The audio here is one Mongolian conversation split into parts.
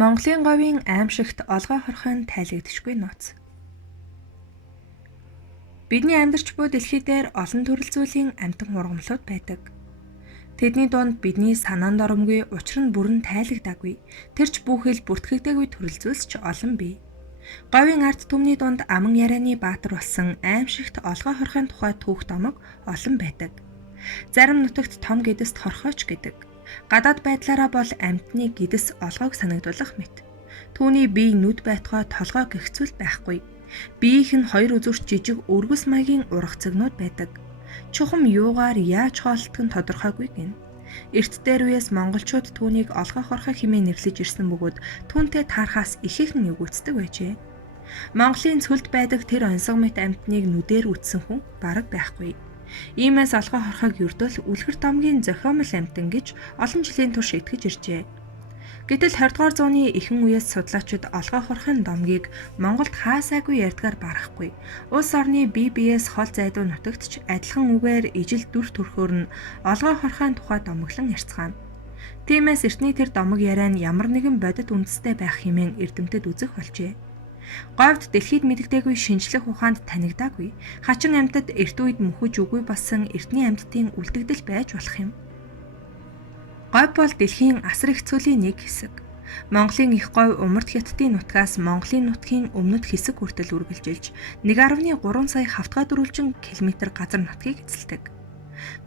Монголын говийн аимшигт олгой хорхойн тайлагдчихгүй нууц. Бидний амьдарч буй дэлхий дээр олон төрөл зүйлийн амьтан ургамлууд байдаг. Тэдний дунд бидний санаанд оромгүй, учир нь бүрэн тайлагдаагүй, тэрч бүхэл бүртгэгдээгүй төрөл зүйлс ч олон бий. Говийн ард түмний дунд аман ярианы баатар болсон аимшигт олгой хорхойн тухай түүх домог олон байдаг. Зарим нутагт том гэдэст хорхойч гэдэг. Гадаад байдлаараа бол амьтны гэдэс олгойг санагдуулах мэт. Түүний бие нүд байтугай толгой гэх зүйл байхгүй. Биеийнх нь хоёр үзүүрч жижиг өргөс маягийн ургац цэгнүүд байдаг. Чухам юугаар яаж хоолтдог нь тодорхойгүй гин. Эрт дээр үеэс монголчууд түүнийг олгой хорхой хэмээн нэрлэж ирсэн бөгөөд түүнтэй таархаас ихээхэн эвгүйцдэг байжээ. Монголын цөлд байдаг тэр онцгой мэт амьтныг нүдээр үзсэн хүн бараг байхгүй. Иймээс олгой хорхойг ердөө л үлгэр домгийн зохиомл амьтан гэж олон жилийн турш итгэж иржээ. Гэтэл 20 дугаар зууны ихэнх үеэс судлаачид олгой хорхойн домгийг Монголд хаасайгүй ярьдгаар барахгүй. Улс орны бие биеэс хол зайдуу нутагт ч адилхан үгээр ижил дүр төрхөөр нь олгой хорхойн тухай домоглон ярьцгаана. Тиймээс эртний тэр домог яриа нь ямар нэгэн бодит үндэстэй байх хэмээн эрдэмтэд үзэх болжээ. Говьд дэлхийд мэддэггүй шинжлэх ухаанд танигдаагүй. Хачин амьтад эрт үед мөхөж үгүй болсон эртний амьтдын үлдэгдэл байж болох юм. Говь бол дэлхийн асар их цөлийн нэг хэсэг. Монголын их говь умард хятадын нутгаас Монголын нутгийн өмнөд хэсэг хүртэл үргэлжилж 1.3 сая хавтгай дөрвөлжин км газар нутгийг эзэлдэг.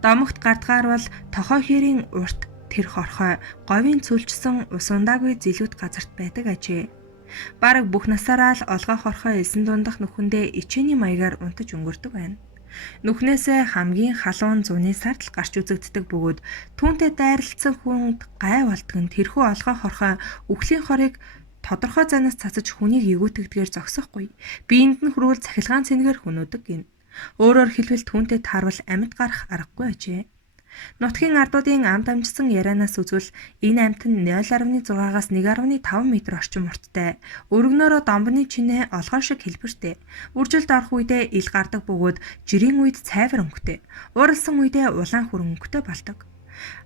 Домогт гардгаар бол тохой хэрийн урт тэр хорхой говийн цөлчсөн ус ундаагүй зилүүд газарт байдаг ажээ. Бараг бүх насаараа л олгой хорхой элсэн дундах нүхэндээ ичээний маягаар унтаж өнгөрдөг байна. Нүхнээсээ хамгийн халуун зуны сард л гарч үзэгддэг бөгөөд түүнтэй дайралтсан хүнд гай болдог нь тэрхүү олгой хорхой үхлийн хорыг тодорхой занаас цацаж хүнийг эвгүүтгдгээр зогсохгүй. Биеинд нь хөрвөл цахилгаан цэнгээр хөнөөдөг гин. Өөрөөр хэлбэл түүнтэй таарвал амьд гарах аргагүй ажээ. Нутгийн ардуудын амд амжсан ярианаас үзвэл энэ амьт нь 0.6-аас 1.5 м орчим урттай. Өргөнөөрөө домбоны чинээ олгой шиг хэлбэртэй. Үржилд орох үедээ ил гардаг бөгөөд жирийн үед цайвар өнгөтэй. Уралсан үедээ улаан хүрэн өнгөтэй болдог.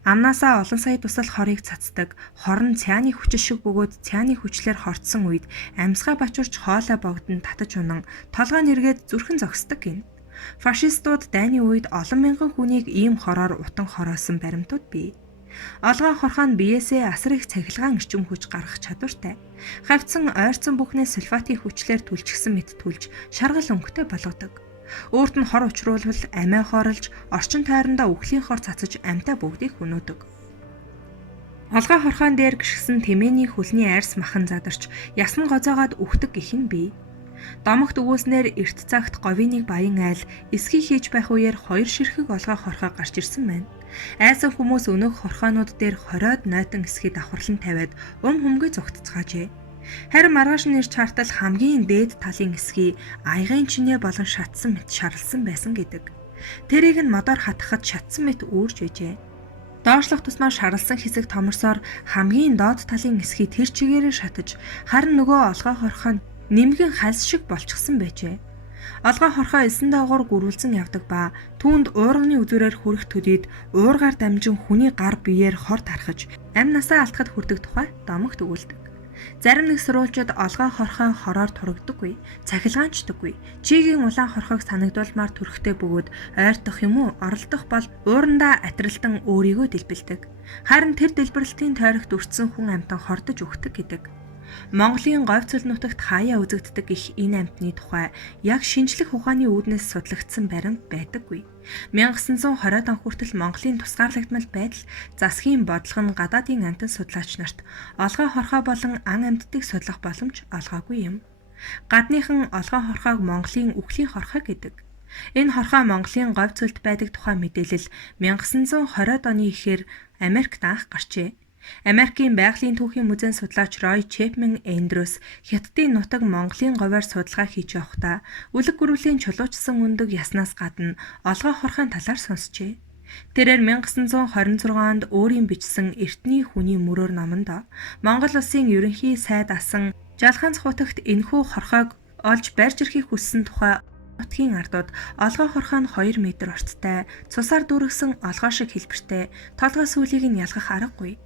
Амнаасаа олон сая тусал хорыг цацдаг. Хор нь цяаны хүчил шиг бөгөөд цяаны хүчлээр хорцсон үед амьсгаа бачурч хоолой богдон татаж унан толгой нэргээд зүрхэн зогсдог гин. Фашистууд дайны үед олон мянган хүнийг ийм хороор утан хороосон баримтууд бий. Олгой хорхой нь биеэсээ асар их цахилгаан эрчим хүч гаргах чадвартай. Хавцсан ойрцсон бүхнээ сульфатын хүчлэр түлчгсэн мэт түлж шаргал өнгөтэй болгодог. Өөрт нь хор учруулвал амиа хорлж, орчин тойрондоо үхлийн хор цацаж амьтаа бүгдийг хөнөөдөг. Олгой хорхойн дээр гიშгсэн тэмээний хөлний арьс махан задарч, ясн гозоогоод үхдэг гэх нь бий. Домогт өгөөснээр эрт цагт говийн нэг баян айл эсхий хийж байх үеэр хоёр ширхэг олгой хорхой гарч ирсэн байна. Айсан хүмүүс өнөөх хорхойнууд дээр хориод нойтон эсхий давхарлан тавиад humгүй зугтцгаажээ. Харин маргааш нь ирж хартал хамгийн дээд талын эсхий аягын чинээ болон шатсан мэт шарлсан байсан гэдэг. Тэрийг нь модоор хатгахад шатсан мэт үүрж ижээ. Доошлох тусмаа шарлсан хэсэг томорсоор хамгийн доод талын эсхий тэр чигээрээ шатаж, харин нөгөө олгой хорхой нь нэмгэн хальс шиг болчихсон байжээ. Олгой хорхой элсэн доогуур гүрүүлсэн явдаг ба түүнд уурганы үзүүрээр хүрэх төдийд уургаар дамжин хүний гар биеэр хор тархаж амь насаа алдахад хүрдэг тухай домогт өгүүлдэг. Зарим нэг сурвалжууд олгой хорхой хороор турагддаггүй, цахилгаанчдаггүй. Чигийн улаан хорхойг санагдуулмаар төрхтэй бөгөөд ойртох юм уу, оролдох бол уурандаа атралтан өөрийгөө дэлбэлдэг. Харин тэр дэлбэрэлтийн тойрогт өртсөн хүн амтан хордож өгдөг гэдэг. Монголын говь цөл нутагт хаяа үзэгддэг их энэ амьтны тухай яг шинжлэх ухааны үүднээс судлагдсан баримт байдаггүй. 1920-ад он хүртэл Монголын тусгаарлагдмал байдал засгийн бодлого нь гадаадын амьтан судлаач нарт олгой хорхой болон ан амьтдыг судлах боломж олгоогүй юм. Гадныхан олгой хорхойг Монголын үхлийн хорхой гэдэг. Энэ хорхой Монголын говь цөлд байдаг тухай мэдээлэл 1920-ад оны эхээр Америкт анх гарчээ. Америкийн байгалийн түүхийн музейн судлаач Рой Чепмен Эндрюс Хятадын нутаг Монголын говьар судалгаа хийж явахдаа үлэг гүрүүлийн чулуучсан өндөг яснаас гадна олгой хорхойн талаар сонсчээ. Тэрээр 1926 онд өөрийн бичсэн Эртний хүний мөрөөр номонд Монгол улсын ерөнхий сайд асан Жалханц хутагт энэхүү хорхойг олж барьж ирэхийг хүссэн тухай нутгийн ардууд олгой хорхой нь 2 м урттай, цусаар дүүргэсэн олгой шиг хэлбэртэй, толгой сүүлийг нь ялгах аргагүй.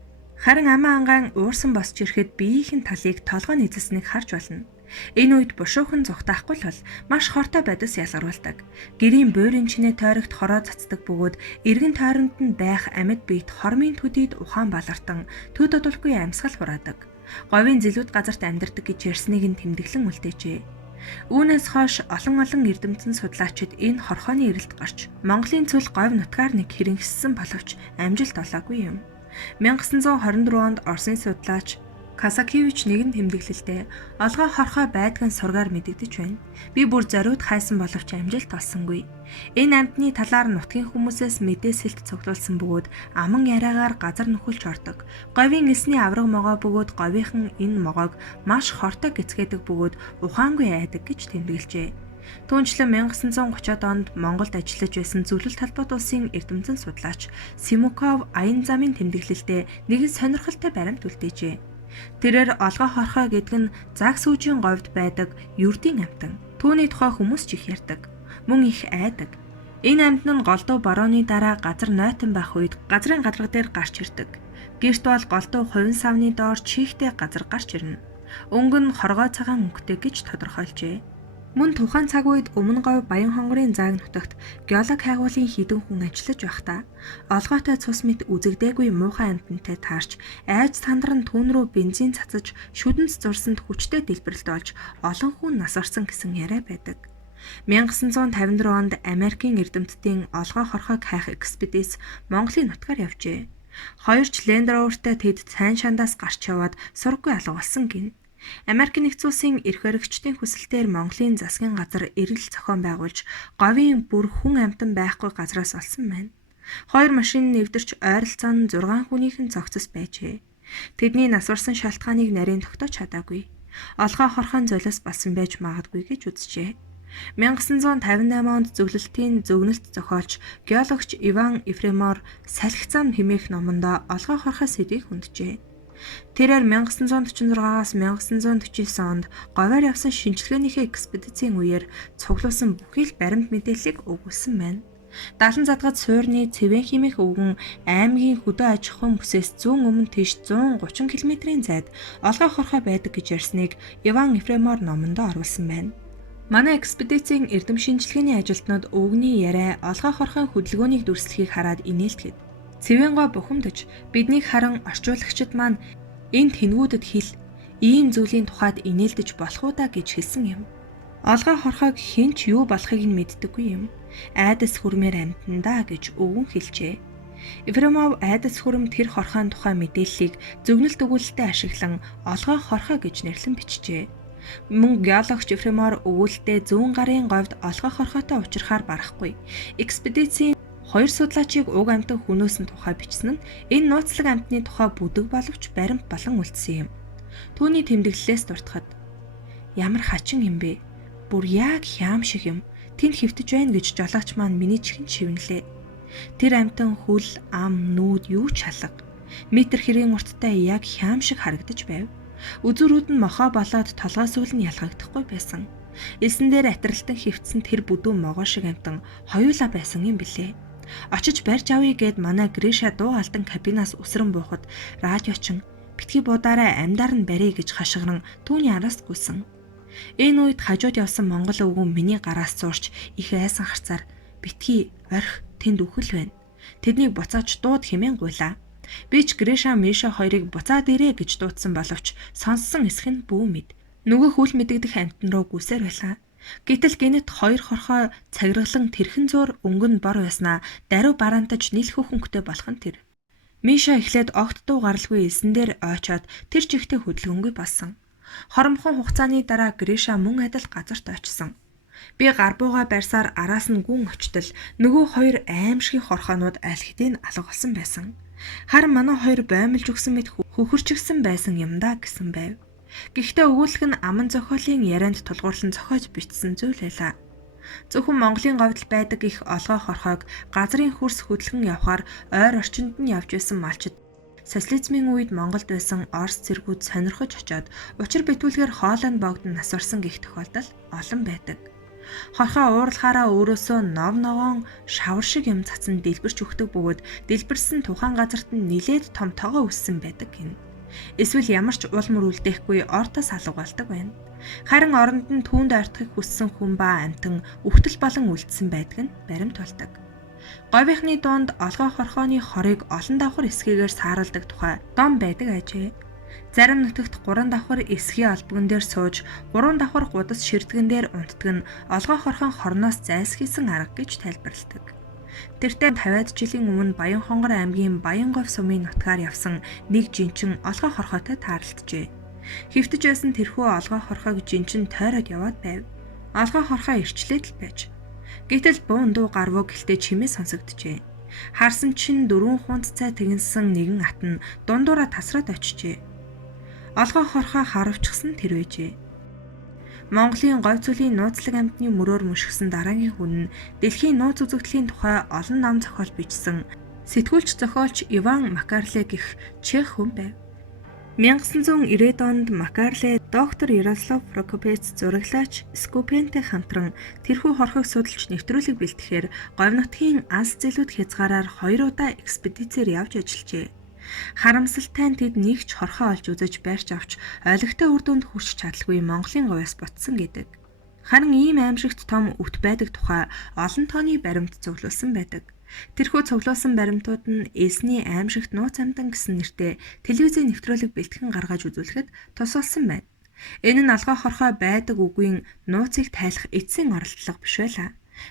Харин аман ангаан уурсан босч ирэхэд биеийн талыг толгой нийцэлснийг харж болно. Энэ үед бушуухан зүхтаахгүй л бол маш хортой бодис ялгаруулдаг. Гэрийн буйрын чинээ тойрогт хороо цацдаг бөгөөд эргэн тойронд нь байх амьд биет хормын төдийд ухаан балартан төд одолгүй амьсгал хураадаг. Говийн зэлүүд газарт амьдардаг гэж ярьсныг нь тэмдэглэн үлдээжээ. Үүнээс хойш олон эрдэмтэн судлаачид энэ хорхооны эрэлт гарч Монголын цөл говь нутгаар нэг хэрэгссэн боловч амжилт олоогүй юм. 1924 онд Оросын судлаач Касакевич нэгэн тэмдэглэлдээ олгоо хорхоо байдг нь сургаар мэдэгдэж байна. Би бүр зориуд хайсан боловч амжилт олсонгүй. Энэ амьтны талаар нутгийн хүмүүсээс мэдээсэлт цуглуулсан бөгөөд аман яриагаар газар нөхөлж ордог. Говийн элсний авраг могоо бөгөөд говийнхан энэ могоог маш хортой гэцгээдэг бөгөөд ухаангүй айдаг гэж тэмдэглэжээ. Түүнчлэн 1930-ад онд Монголд ажиллаж байсан Зөвлөлт Талбайд улсын эрдэмтэн судлаач Симуков аян замын тэмдэглэлдээ нэгэн сонирхолтой баримт үлдээжээ. Тэрээр олгоо хорхоо гэдэг нь заг сүүжийн говьд байдаг ердийн амьтан. Түүний тухай хүмүүс ч их ярьдаг. Мөн их айдаг. Энэ амьтан нь голдуу борооны дараа газар нойтон байх үед газрын гадарга дээр гарч ирдэг. Гэрт бол голдуу хувин савны доор чихтэй газар гарч ирнэ. Өнгө нь хоргоо цагаан өнгөтэй гэж тодорхойлжээ. Мөн тухайн цаг үед Өмнө говь Баян хонгорын зааг нутагт геолог хайгуулын хідэн хүн ажиллаж байхдаа олгоотой цус мэт үзэгдээгүй муухай амьтантай таарч айж сандар нь түүн рүү бензин цацаж шүдэнц зурсанд хүчтэй дэлбэрэлт олж олон хүн нас орсон гэсэн яриа байдаг. 1954 онд Америкийн эрдэмтдийн олгоо хорхоог хайх экспедиц Монголын нутгаар явжээ. Хоёрч Land Rover-тай тэд сайн шандаас гарч яваад сургаггүй алга болсон гин. Америк нэгдсэн улсын эрх баригчдын хүсэлтээр Монголын засгийн газар эрэлт зохион байгуулж говийн бүр хүн амьтан байхгүй газраас олсон байна. Хоёр машин нэвдэрч ойролцоо нь 6 хүнийхэн цогцос байжээ. Тэдний нас барсан шалтгааныг нарийн тогтоож чадаагүй. Олгоо хорхон золиос болсон байж магадгүй гэж үзжээ. 1958 онд зөвлөлтийн зөгнөлт зохиолч геологч Иван Ефремов салхи зам хэмээх номондоо олгоо хорхоо сэдвийг хөндөжээ. Тэрээр 1946-аас 1949 онд говьор явсан шинжилгээнийхээ экспедицийн үеэр цуглуулсан бүхий л баримт мэдээллийг өгүүлсэн байна. Далан задгад суурны цэвэн химих өвгөн аймгийн хөдөө аж ахуйн бүсээс зүүн өмнө тийш 130 км-ийн зайд олгоо хорхоо байдаг гэж ярьсныг Иван Ефремов номондоо оруулсан байна. Манай экспедицийн эрдэм шинжилгээний ажилтнууд өвгөний яриа олгоо хорхойн хөдөлгөөнийг дүрслэхийг хараад инээлтгэд цэвэн гоо бухимдаж биднийг харан орчуулагчид маань энэ тэнгүүдэд хэл ийм зүйлийн тухайд инээлдэж болох уу да гэж хэлсэн юм. Олгоо хорхойг хэн ч юу болохыг нь мэддэггүй юм. Айдас хүрмээр амьтандаа гэж өвгөн хэлжээ. Ефремов айдас хүрм тэр хорхойн тухай мэдээллийг зөгнөлт өгүүлэлтэд ашиглан олгоо хорхой гэж нэрлэн бичжээ. Мөн геологч Ефремов өгүүлэлтээ зүүн гарын говьд олгоо хорхойтой учрахаар барахгүй. Экспедицийн хоёр судлаачийг уг амьтан хүнөөсөн тухай бичсэн нь энэ нууцлаг амьтны тухай бүдэг боловч баримт болон үлдсэн юм. Түүний тэмдэглэлээс дуртахад ямар хачин юм бэ? Бүр яг хям шиг юм. Тэнд хэвтэж байна гэж жолооч маань миний чихэнд шивнэлээ. Тэр амьтан хөл, ам, нүүд юу ч алга. Метр хэрийн урттай яг хям шиг харагдаж байв. Үзүүрүүд нь мохоо болоод толгой сүүл нь ялгагдахгүй байсан. Элсэн дээр атралтан хөвтсөн тэр бүдүү могоо шиг амьтан хоёулаа байсан юм билээ. Очиж барьж авъя гэд манай Гриша дуу алдан кабинаас үсрэн буухад радиочин битгий буудаараа амьдаар нь барья гэж хашгиран түүний араас гүйсэн. Энэ үед хажууд явсан монгол өвгөн миний гараас зурч их айсан харцаар битгий орхи тэнд үхэл байна. Тэднийг буцааж дууд хэмээн гуйлаа. Би ч Гриша Миша хоёрыг буцаад ирээ гэж дуудсан боловч сонссон эсэх нь бүү мэд. Нөгөө хүл мэдэгдэх амтан руу гүйсээр байлаа. Гэтэл гинэт хоёр хорхоо цагиргалан тэрхэн зуур өнгөн бор байснаа даруй бараантаж нийлх хөнгөтэй болох нь тэр. Миша эхлээд огт дуу гаралгүй элсэн дээр ойчоод тэр чихтэй хөдөлгөөнгүй болсон. Хоромхон хугацааны дараа Гриша мөн адил газарт очсон. Би гарбууга барьсаар араас нь гүн очтол нөгөө хоёр аимшигын хорхоонууд аль хэдийн алга болсон байсан. Харин манай хоёр боомлж өгсөн мэт хөхөрчгсөн байсан юм да гэсэн байв. Гэхдээ өгүүлэх нь аман зохиолын ярианд тулгуурлан зохиож бичсэн зүйл байлаа. Зөвхөн Монголын говьд байдаг их олгоо хорхоог газрын хөрс хөдөлгөн явхаар ойр орчинд нь явж байсан малчид социализмын үед Монголд байсан Орос цэргүүд сонирхож очоод учир битүүлгээр хоолойн богд нас орсон гих тохиолдол олон байдаг. Хорхоо уурлахаараа өөрөөсөө нов новоон шавар шиг юм цацсан дэлбэрч өгдөг бөгөөд дэлбэрсэн тухайн газарт нь нилээд том тогоо үссэн байдаг гин. Эсвэл ямар ч уул мөр үлдээхгүй ортос алга болдог байна. Харин оронд нь түүнд ортохыг хүссэн хүн ба амтан өвтөл болон үлдсэн байдаг нь баримт болдог. Говийнхны дунд олгоо хорхооны хорыг олон давхар эсгээгээр саарладаг тухай дом байдаг ажээ. Зарим нутагт 3 давхар эсгийн албаган дээр сууж 3 давхар гудас ширтгэн дээр унтдаг нь олгоо хорхон хорноос зайлсхийсэн арга гэж тайлбарладаг. Тэртээ 50-аад жилийн өмнө Баянхонгор аймгийн Баянгов сумын нутгаар явсан нэг жинчин олгоо хорхоотой тааралджээ. Хэвтэж байсан тэрхүү олгоо хорхоог жинчин тойроод яваад байв. Олгоо хорхоо ирчлээд л байж. Гэтэл буун дуу гарвуу гэлтэй чимээ сонсогджээ. Харсан чинь 4 хунт цай тэгнсэн нэгэн ат нь дундуура тасраад очижээ. Олгоо хорхоо харавчсан тэр байжээ. Монголын говь зүйлийн нууцлаг амьтны мөрөөр мөшгсөн дараагийн хүн нь дэлхийн нууц үзэгдлийн тухай олон ном зохиол бичсэн сэтгүүлч зохиолч Иван Макарле гэх чех хүн байв. 1990-ад онд Макарле доктор Ярослав Прокопец зураглагч Скупентэй хамтран тэрхүү хорхог судалж нэвтрүүлэг бэлтгэхээр говь нутгийн алс зэлүүд хязгаараар 2 удаа экспедицээр явж ажиллажээ. Харамсалтай нь тэд нэг ч хорхоо олж үзэж барьж авч ойлгохтой үр дүнд хүрч чадалгүй Монголын говьяас ботсон гэдэг. Харин ийм аимшигт том үт байдаг тухай олон тооны баримт цуглуулсан байдаг. Тэрхүү цуглуулсан баримтууд нь Эсний аимшигт нууц амьтан гэсэн нэртэй телевизийн нэвтрүүлэг бэлтгэн гаргаж үзүүлэхэд тусалсан байна. Энэ нь олгоо хорхоо байдаг үгийн нууцыг тайлах эцсийн оролдлого биш байлаа.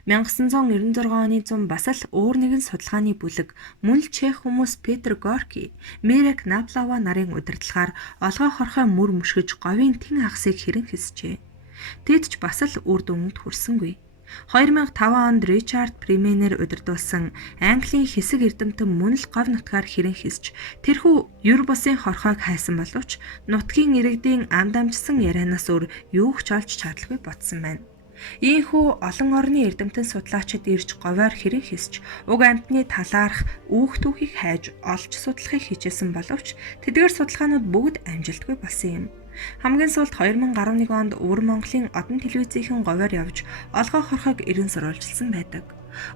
1996 оны зун бас л өөр нэгэн судалгааны бүлэг мөн л чех хүмүүс Петр Горки, Мерек Наплава нарын удирдлагаар олгоо хорхоо мөр мөшгөж говийн тэн хагасыг хэрэн хэсжээ. Тэд ч бас л үр дүнд хүрсэнгүй. 2005 онд Ричард Применер удирдуулсан Английн хэсэг эрдэмтэн мөн л говь нутгаар хэрэн хэсж тэрхүү юр бусын хорхоог хайсан боловч нутгийн иргэдийн амдамжсан ярианаас өөр юу ч олж чадалгүй ботсон байна. Ийхүү олон орны эрдэмтэн судлаачид ирж говьор хэрэн хэсж уг амьтны талаарх үүх түүхийг хайж олж судлахыг хичээсэн боловч тэдгээр судалгаанууд бүгд амжилтгүй болсон юм. Хамгийн сүүлд 2011 онд Өвөр Монголын одон телевизийнхэн говьор явж олгоо хорхоог эрен сурвалжилсан байдаг.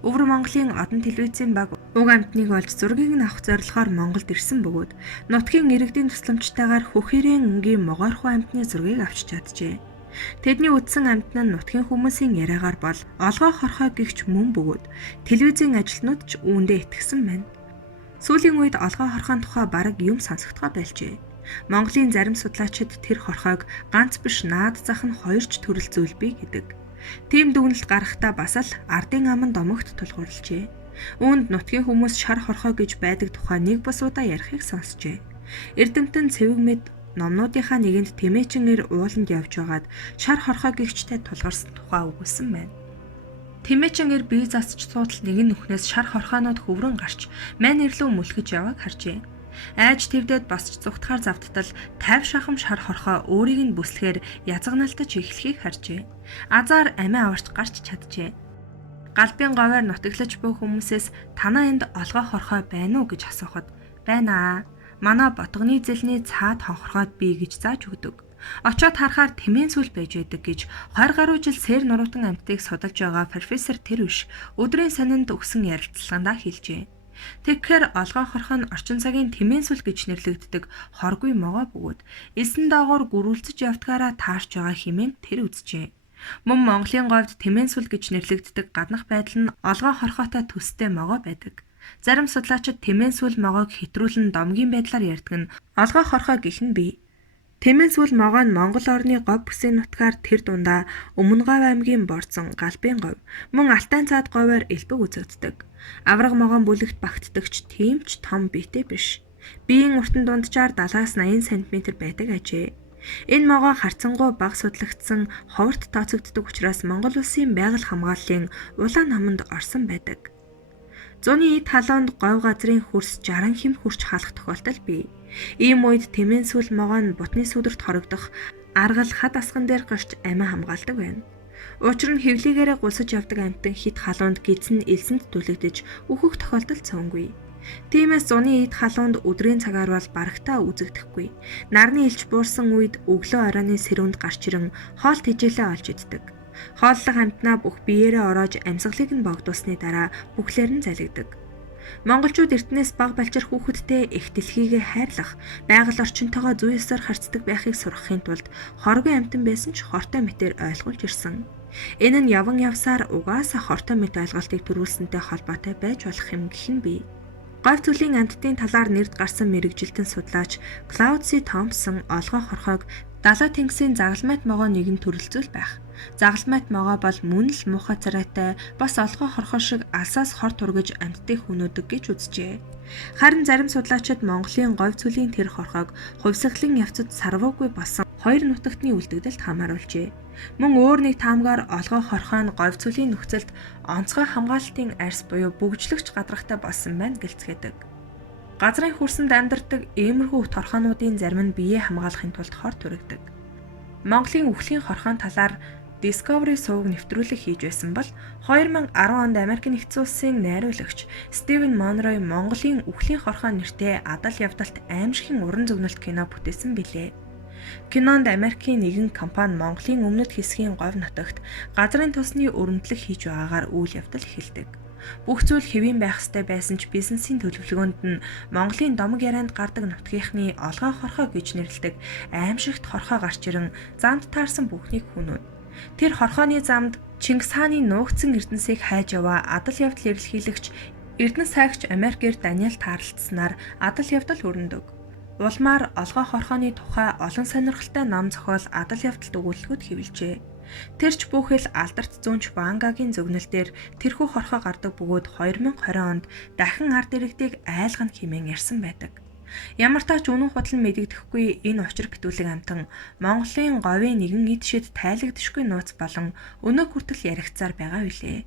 Өвөр Монголын одон телевизийн баг уг амьтныг олж зургийг нь авах зорилгоор Монголд ирсэн бөгөөд нутгийн иргэдийн тусламжтайгаар хөхөрийн өнгийн могойрхуу амьтны зургийг авч чаджээ. Тэдний үдсэн амьтан нь нутгийн хүмүүсийн яриагаар бол олгоо хорхоо гихч мөн бөгөөд телевизийн ажилтнууд ч үүндээ итгэсэн байна. Сүүлийн үед олгоо хорхоон тухай бараг юм сонсогдохоо байлжээ. Монголын зарим судлаачид тэр хорхоог ганц биш наад зах нь 2 ч төрөл зүйл бий гэдэг. Тийм дүгнэлт гаргахдаа бас л ардын аман домогт тулгуурлажээ. Үүнд нутгийн хүмүүс шар хорхоо гэж байдаг тухай нэг бас удаа ярихыг сонсжээ. Эрдэмтэн цэвэг мэд номнуудынхаа нэгэнд тэмээчнэр ууланд явж байгаад шар хорхоо гихчтэй тулгарсан тухай өгүүлсэн байна. Тэмээчнэр бие засч суудал нэгэн нүхнээс шар хорхоонууд хөврөн гарч мань ирлүү мүлхэж явааг харжээ. Айж твдэд босч зүгтхаар завдтал 50 шахам шар хорхоо өөрийг нь бүслэхээр язгналтаж эхлэхийг харжээ. Азар амиа аварч гарч чаджээ. Галбын говьор нутаглаж буй хүмүүсээс танаа энд олгоо хорхоо байна уу гэж асуухад байна аа. Манай ботгоны зэлний цаад хонхорхоод бий гэж зааж өгдөг. Очоод харахаар тэмээн сүл байж байдаг гэж 20 гаруй жил сэр нуруудан амьтдыг судалж байгаа профессор Тэрвиш өдрийн сонинд өгсөн ярилцлагандаа хэлжээ. Тэгэхээр олгоо хорхоо нь орчин цагийн тэмээн сүл гэж нэрлэгддэг хоргүй могоо бөгөөд эсэн доогуур гөрүүлцэж явдгаараа таарч байгаа хэмээн тэр үзжээ. Мөн Монголын говьд тэмээн сүл гэж нэрлэгддэг гаднах байдал нь олгоо хорхоотой төстэй могоо байдаг. Зарим судлаачид тэмээн сүл могоог хэтрүүлэн домгийн байдлаар ярьдаг нь олгоо хорхоо гэх нь бий. Тэмээн сүл могоо нь Монгол орны говь бүсийн нутгаар тэр дундаа Өмнөговь аймгийн Борцон, Галбын говь, мөн Алтай цаад говьор элбэг үзэгддэг. Авраг могоон бүлэгт багтдагч тийм ч том биетэй биш. Биеийн уртан дунджаар 70-80 см байдаг ажээ. Энэ могоо харцангуй бага судлагдсан ховорт тооцогддог учраас Монгол улсын байгаль хамгааллын улаан номонд орсон байдаг. Зуны эд халуунд говь газрын хөрс 60 хэм хүрч халах тохиолдол бий. Ийм үед тэмээн сүл могоо нь бутны сүдэрт хорогдох аргал хад асган дээр гарч амиа хамгаалдаг байна. Учир нь хевлийгээрээ гулсаж явдаг амьтан хит халуунд гидсэн элсэнд түлэгдэж өөхөх тохиолдол цөөнгүй. Тиймээс зуны эд халуунд өдрийн цагаар бол барагтаа үзэгдэхгүй. Нарны илч буурсан үед өглөө оройны сэрүүнд гарч ирэн хоол тэжээлээ олж иддэг. Хооллох амьтнаа бүх биеэрээ ороож амьсгалыг нь богдуулсны дараа бүхлээр нь залгидаг. Монголчууд эртнээс бага балчир хүүхэдтэй их дэлхийгээ хайрлах, байгаль орчинтойгоо зүй ёсоор харьцдаг байхыг сургахын тулд хоргүй амьтан байсан ч хортой мэтээр ойлгуулж ирсэн. Энэ нь яван явсаар угаасаа хортой мэт ойлголтыг төрүүлсэнтэй холбоотой байж болох юм гэх нь бий. Говь цөлийн амьтдын талаар нэрд гарсан мэрэгжилтэн судлаач Клауд С. Томпсон олгоо хорхойг далай тэнгисийн загалмайт могоо нэгэн төрөлцөл байх. Загалмайт могоо бол мөн л муухай царайтай бас олгоо хорхоо шиг алсаас хор тургиж амьтдыг хүнөөдөг гэж үзжээ. Харин зарим судлаачид Монголын говь цөлийн тэр хорхойг хувьсгалын явцад сарвуугүй болсон хоёр нутагтны үлдэгдэлд хамааруулжээ. Мөн өөр нэг таамгаар олгоо хорхой нь говь цөлийн нөхцөлд онцгой хамгаалалтын арьс буюу бөгжлөгч гадрахтай болсон байна гэлцгээдэг. Газрын хөрсөнд амьдардаг иймэрхүү торхоонуудын зарим нь биеэ хамгаалахын тулд хор түрэгдэг. Монголын үхлийн хорхоон талаар Discovery суваг нэвтрүүлэг хийж байсан бол 2010 онд Америк нэгдсэн улсын найруулагч Стивен Монрой Монголын үхлийн хорхоон нэртэй адал явдалт аимшигын уран зөгнөлт кино бүтээсэн билээ. Кинонд Америкийн нэгэн компани Монголын өмнөд хэсгийн говь нутагт газрын тосны өрөмтлөг хийж байгаагаар үйл явдал эхэлдэг. Бүх зүйл хэвийн байх ёстой байсан ч бизнесийн төлөвлөгөөнд нь Монголын домог ярианд гардаг нутгийнхны олгоо хорхоо гэж нэрлэдэг аимшигт хорхоо гарч ирэн замд таарсан бүхнийг хүнүүд. Тэр хорхооны замд Чингис хааны нуугдсан эрдэнсийг хайж яваа адал явдал эрэлхийлэгч Эрдэнэс хайгч Америкээр Даниэл таарлцсанаар адал явдал өрнөдөг. Улмаар олгоо хорхооны тухай олон сонирхолтой ном зохиол адал явдалд өгүүлэлгүүд хэвлжээ. Тэрч бүхэл алдарт зүүнч Вангагийн зөгнөлтөөр тэрхүү хорхоо гардаг бөгөөд 2020 онд дахин ард иргэдийг айлгана хэмээн ярьсан байдаг. Ямар ч тач үнэн худлан мэдэгдэхгүй энэ учир битүүлэг амтан Монголын говийн нэгэн эд шид тайлагдшгүй нууц болон өнөө хүртэл яригцаар байгаа билээ.